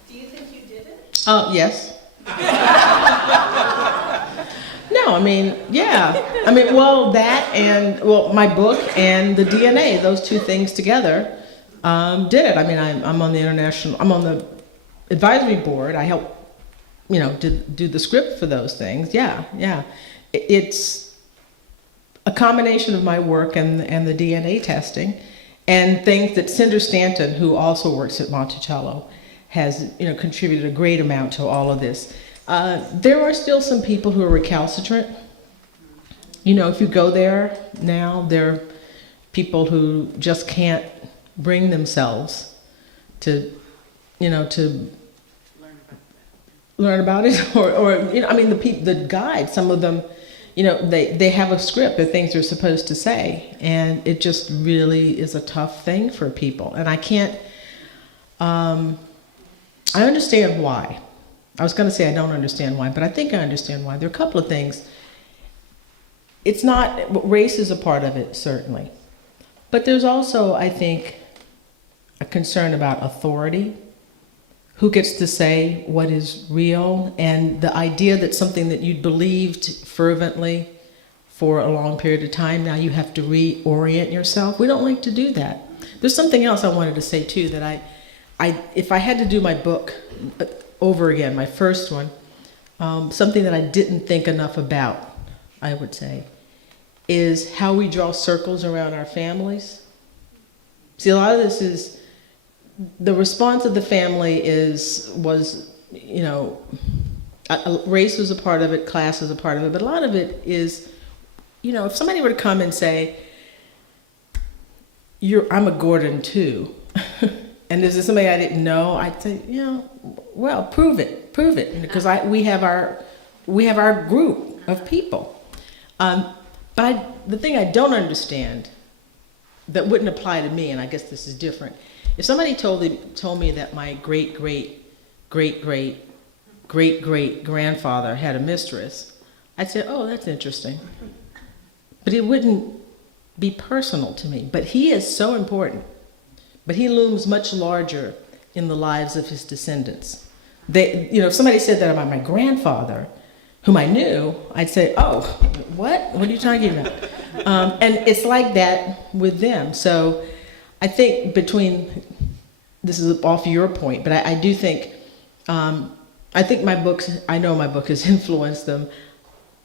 do you think you did it? Yes. No, yeah. That and, my book and the DNA, those two things together, did it. I'm on the advisory board. I help, do the script for those things. Yeah. It's a combination of my work and the DNA testing and things that Cinder Stanton, who also works at Monticello, has, contributed a great amount to all of this. There are still some people who are recalcitrant. If you go there now, there are people who just can't bring themselves to, to learn about it, or the guide. Some of them, they have a script, the things they're supposed to say, and it just really is a tough thing for people. And I can't. I understand why. I was going to say I don't understand why, but I think I understand why. There are a couple of things. It's not, race is a part of it, certainly. But there's also, I think, a concern about authority. Who gets to say what is real? And the idea that something that you believed fervently for a long period of time, now you have to reorient yourself. We don't like to do that. There's something else I wanted to say, too, that if I had to do my book over again, my first one, something that I didn't think enough about, I would say, is how we draw circles around our families. See, a lot of this is, the response of the family was, race was a part of it, class was a part of it, but a lot of it is, if somebody were to come and say, I'm a Gordon too, and this is somebody I didn't know, I'd say, well, prove it, because we have our group of people. But the thing I don't understand that wouldn't apply to me, and I guess this is different, if somebody told me that my great grandfather had a mistress, I'd say, oh, that's interesting. But it wouldn't be personal to me. But he is so important. But he looms much larger in the lives of his descendants if somebody said that about my grandfather, whom I knew, I'd say, "Oh, what? What are you talking about?" And it's like that with them. So I think this is off your point, but I do think, I think I know my book has influenced them.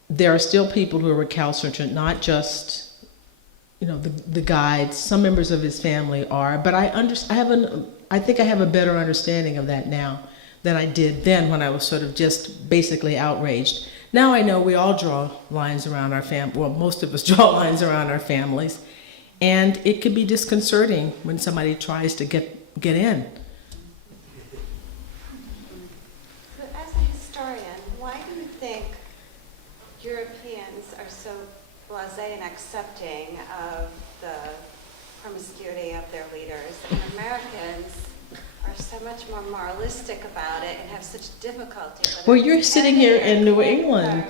There are still people who are recalcitrant, not just, the guides. Some members of his family are, but I think I have a better understanding of that now than I did then when I was sort of just basically outraged. Now I know we all draw lines around our well, most of us draw lines around our families, and it can be disconcerting when somebody tries to get in. So as a historian, why do you think Europeans are so blasé and accepting of the promiscuity of their leaders, and Americans are so much more moralistic about it and have such difficulty with it? Well, you're sitting here in New England.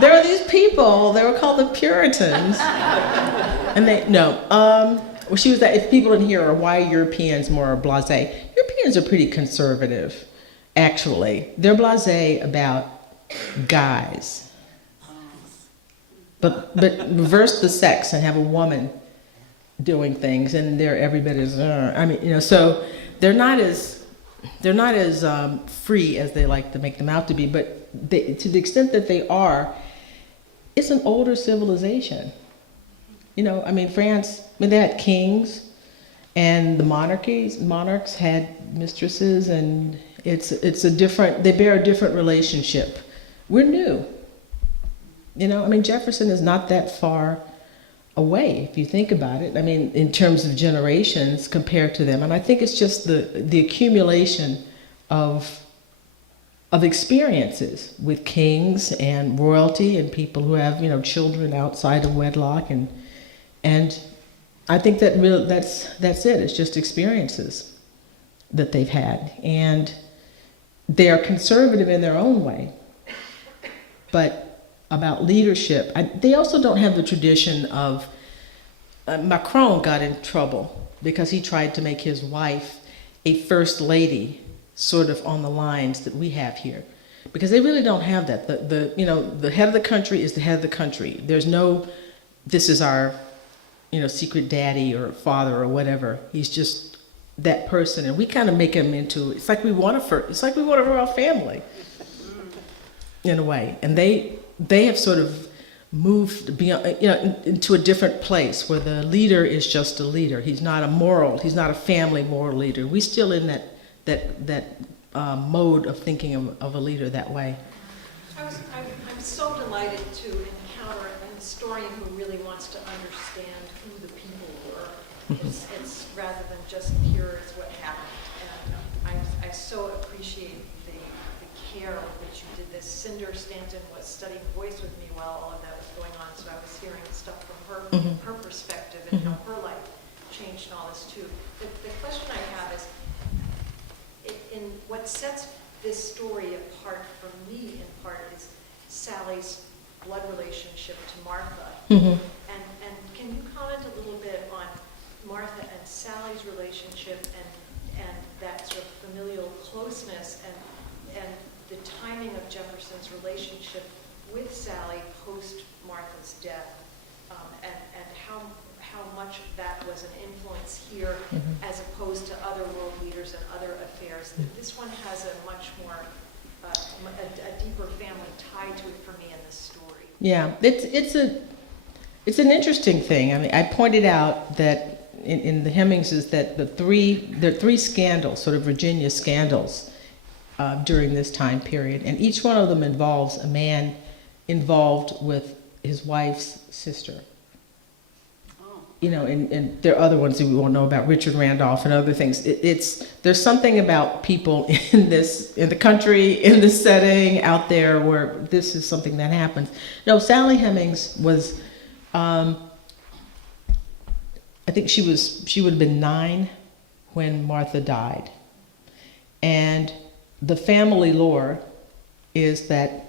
There are these people, they were called the Puritans. And well, she was that, if people in here are why Europeans more blasé. Europeans are pretty conservative, actually. They're blasé about guys. But reverse the sex and have a woman doing things, and they're every bit as so they're not as free as they like to make them out to be. But to the extent that they are, it's an older civilization. France, they had kings, and the monarchs had mistresses, and they bear a different relationship. We're new. Jefferson is not that far away, if you think about it. In terms of generations compared to them. And I think it's just the accumulation of experiences with kings and royalty and people who have, children outside of wedlock. And I think that's it. It's just experiences that they've had. And they are conservative in their own way. But about leadership, they also don't have the tradition of, Macron got in trouble because he tried to make his wife a first lady, sort of on the lines that we have here. Because they really don't have that. The head of the country is the head of the country. There's no, this is our, secret daddy or father or whatever. He's just that person, and we kind of make him into, it's like we want a royal family, in a way. And they have sort of moved beyond, into a different place where the leader is just a leader. He's not a family moral leader. We're still in that mode of thinking of a leader that way. I'm so delighted to encounter a historian who really wants to understand who the people were. It's rather than just here is what happened. And I so appreciate the care with which you did this. Cinder Stanton was studying voice with me while all of that was going on, so I was hearing stuff from her perspective and how her life changed and all this too. The question I have is, in what sets this story apart from me in part is Sally's blood relationship to Martha. And can you comment a little bit on Martha and Sally's relationship and that sort of familial closeness and the timing of Jefferson's relationship with Sally post Martha's death, and how much that was an influence here as opposed to other world leaders and other affairs. This one has a much more, a deeper family tie to it for me in this story. Yeah, it's an interesting thing. I pointed out that in the Hemings is that there are three scandals, sort of Virginia scandals, during this time period, and each one of them involves a man involved with his wife's sister. And there are other ones that we won't know about, Richard Randolph and other things. There's something about people in the country, in this setting, out there, where this is something that happens. No, Sally Hemings was, I think she would have been 9 when Martha died. And the family lore is that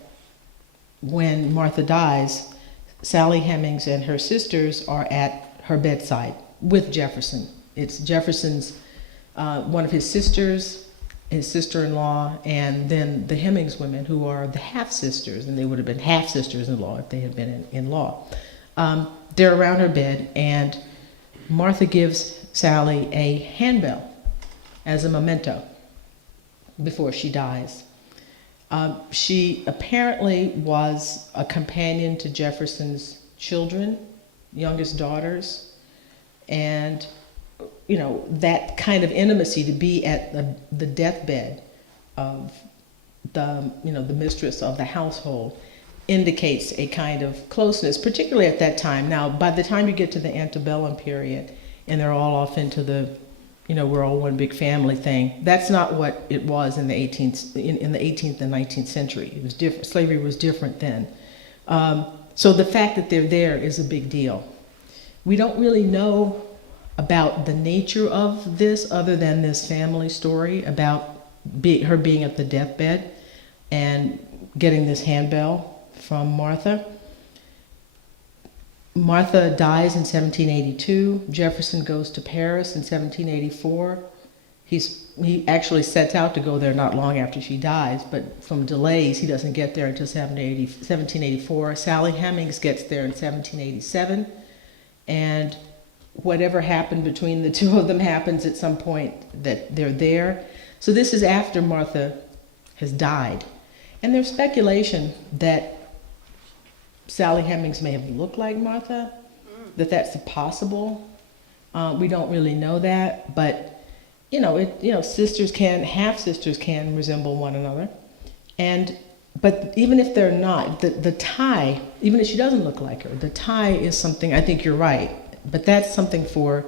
when Martha dies, Sally Hemings and her sisters are at her bedside with Jefferson. It's Jefferson's, one of his sisters his sister-in-law, and then the Hemings women, who are the half-sisters, and they would have been half-sisters-in-law if they had been in law. They're around her bed, and Martha gives Sally a handbell as a memento before she dies. She apparently was a companion to Jefferson's children, youngest daughters, and you know, that kind of intimacy, to be at the deathbed of the, you know, the mistress of the household, indicates a kind of closeness, particularly at that time. Now, by the time you get to the antebellum period, and they're all off into the, you know, we're all one big family thing, that's not what it was in the 18th, in the 18th and 19th century. It was different. Slavery was different then. So the fact that they're there is a big deal. We don't really know about the nature of this other than this family story about her being at the deathbed and getting this handbell from Martha. Martha dies in 1782. Jefferson goes to Paris in 1784. He actually sets out to go there not long after she dies, but from delays, he doesn't get there until 1784. Sally Hemings gets there in 1787, and whatever happened between the two of them happens at some point that they're there. So this is after Martha has died. And there's speculation that Sally Hemings may have looked like Martha, that that's possible. We don't really know that, but you know, sisters can, half-sisters can resemble one another. But even if they're not, the tie, even if she doesn't look like her, the tie is something, I think you're right, but that's something for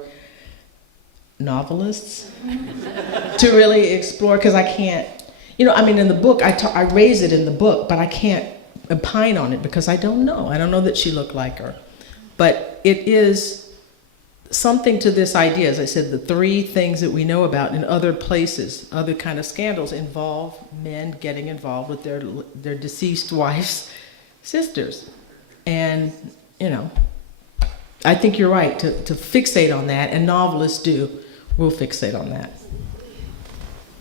novelists to really explore, because I can't, you know, I mean, in the book, I raise it in the book, but I can't opine on it because I don't know. I don't know that she looked like her. But it is something to this idea. As I said, the three things that we know about in other places, other kind of scandals, involve men getting involved with their deceased wife's sisters. And, you know, I think you're right to fixate on that, and novelists will fixate on that.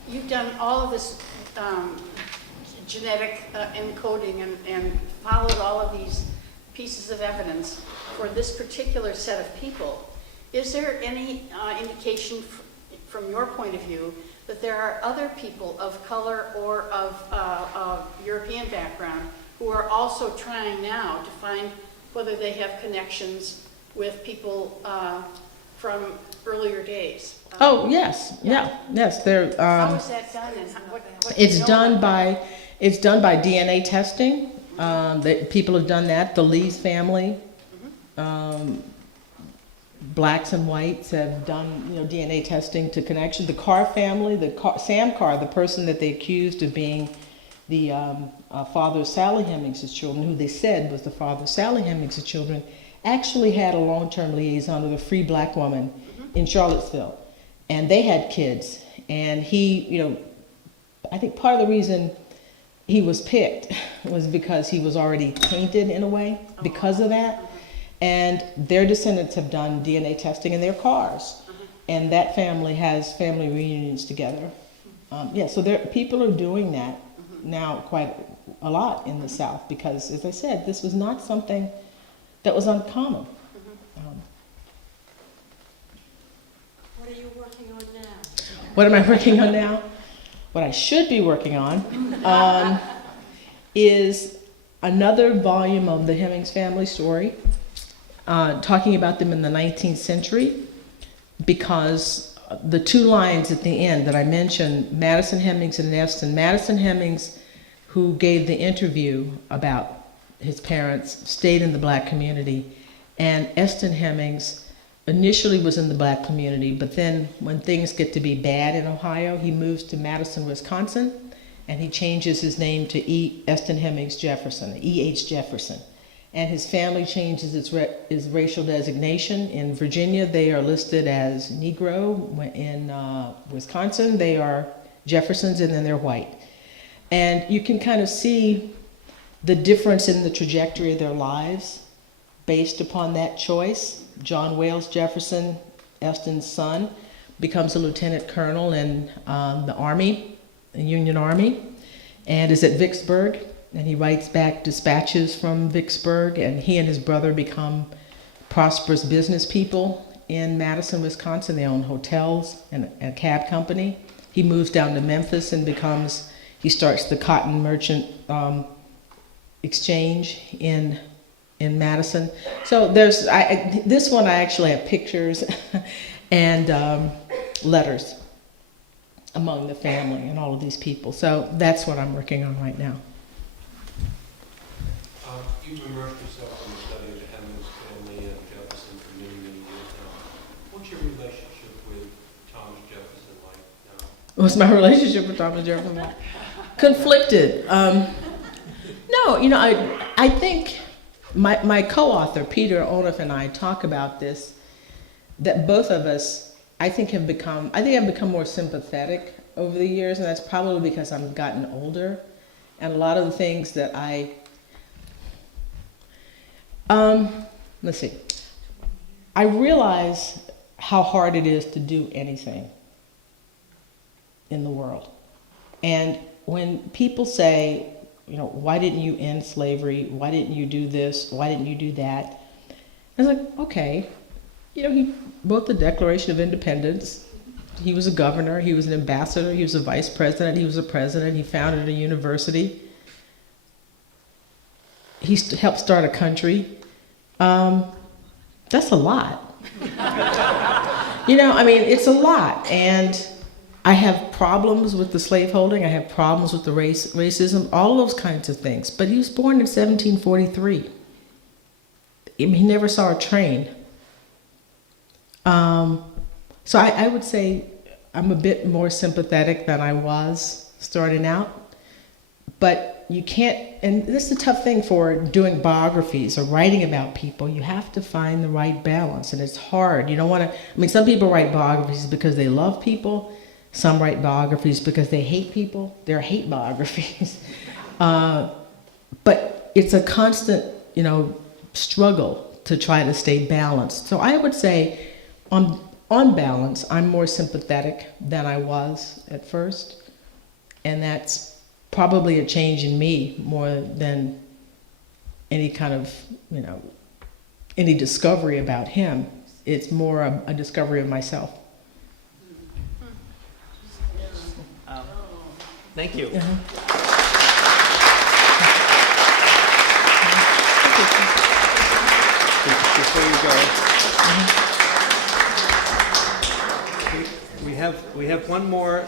You've done all of this genetic encoding and followed all of these pieces of evidence for this particular set of people. Is there any indication from your point of view that there are other people of color or of European background who are also trying now to find whether they have connections with people from earlier days? Yes. There. How is that done, and what It's done by DNA testing. That people have done that. The Lee's family, blacks and whites have done, you know, DNA testing to connection. The Carr family, Sam Carr, the person that they accused of being the father of Sally Hemings' children, who they said was the father of Sally Hemings' children, actually had a long-term liaison with a free black woman in Charlottesville, and they had kids. And he, you know, I think part of the reason he was picked was because he was already tainted in a way because of that. And their descendants have done DNA testing in their cars. And that family has family reunions together. So people are doing that now quite a lot in the South because, as I said, this was not something that was uncommon. What are you working on now? What am I working on now? What I should be working on is another volume of the Hemings family story, talking about them in the 19th century, because the two lines at the end that I mentioned, Madison Hemings and Madison Hemings, who gave the interview about his parents, stayed in the black community, and Eston Hemings initially was in the black community, but then when things get to be bad in Ohio, he moves to Madison, Wisconsin, and he changes his name to Eston Hemings Jefferson, E.H. Jefferson. And his family changes its racial designation. In Virginia, they are listed as Negro. In Wisconsin, they are Jeffersons, and then they're white. And you can kind of see the difference in the trajectory of their lives based upon that choice. John Wales Jefferson, Eston's son, becomes a lieutenant colonel in the Army Union Army and is at Vicksburg. And he writes back dispatches from Vicksburg, and he and his brother become prosperous business people in Madison, Wisconsin. They own hotels and a cab company. He moves down to Memphis and he starts the cotton merchant exchange in Madison. So this one I actually have pictures and letters among the family and all of these people. So that's what I'm working on right now. You've immersed yourself in the study of the Hemings family and Jefferson for many, many years now. What's your relationship with Thomas Jefferson like now? What's my relationship with Thomas Jefferson like? Conflicted. No, I think my co-author, Peter Olaf, and I talk about this, that both of us, I think I've become more sympathetic over the years, and that's probably because I've gotten older, and a lot of the things that let's see. I realize how hard it is to do anything in the world. And when people say, why didn't you end slavery? Why didn't you do this? Why didn't you do that? I was like, okay. He wrote the Declaration of Independence. He was a governor. He was an ambassador. He was a vice president. He was a president. He founded a university. He helped start a country. That's a lot. It's a lot. And I have problems with the slaveholding. I have problems with the racism, all those kinds of things. But he was born in 1743. He never saw a train. So I would say I'm a bit more sympathetic than I was starting out. But you can't, and this is a tough thing for doing biographies or writing about people. You have to find the right balance, and it's hard. You don't want to, some people write biographies because they love people. Some write biographies because they hate people. They're hate biographies. But it's a constant, struggle to try to stay balanced. So I would say, on balance, I'm more sympathetic than I was at first, and that's probably a change in me more than any kind of, any discovery about him. It's more a discovery of myself. Thank you. Before you go, we have one more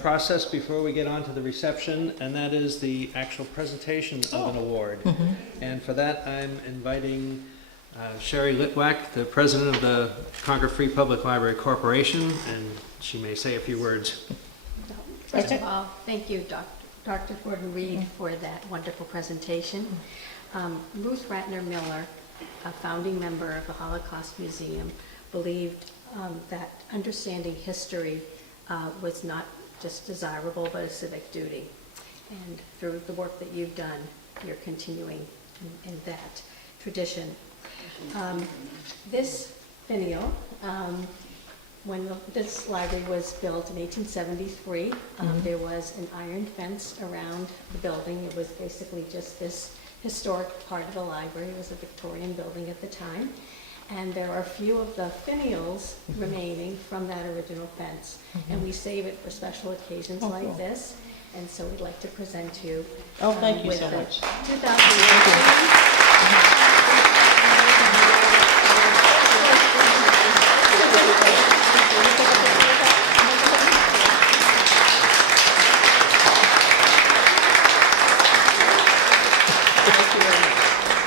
process before we get on to the reception, and that is the actual presentation of an award. And for that, I'm inviting Sherry Litwack, the president of the Concord Free Public Library Corporation, and she may say a few words. First of all, thank you, Dr. Gordon-Reed, for that wonderful presentation. Ruth Ratner Miller, a founding member of the Holocaust Museum, believed that understanding history was not just desirable, but a civic duty. And through the work that you've done, you're continuing in that tradition. This finial, when this library was built in 1873, there was an iron fence around the building. It was basically just this historic part of the library. It was a Victorian building at the time. And there are a few of the finials remaining from that original fence. And we save it for special occasions like this. And so we'd like to present you Thank you with so the much. 2018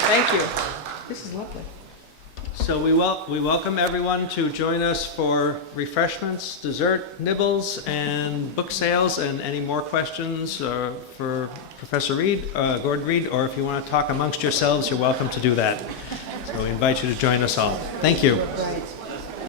Thank you. This is lovely. So we welcome everyone to join us for refreshments, dessert, nibbles, and book sales, and any more questions for Professor Reed, Gordon Reed, or if you want to talk amongst yourselves, you're welcome to do that. So we invite you to join us all. Thank you.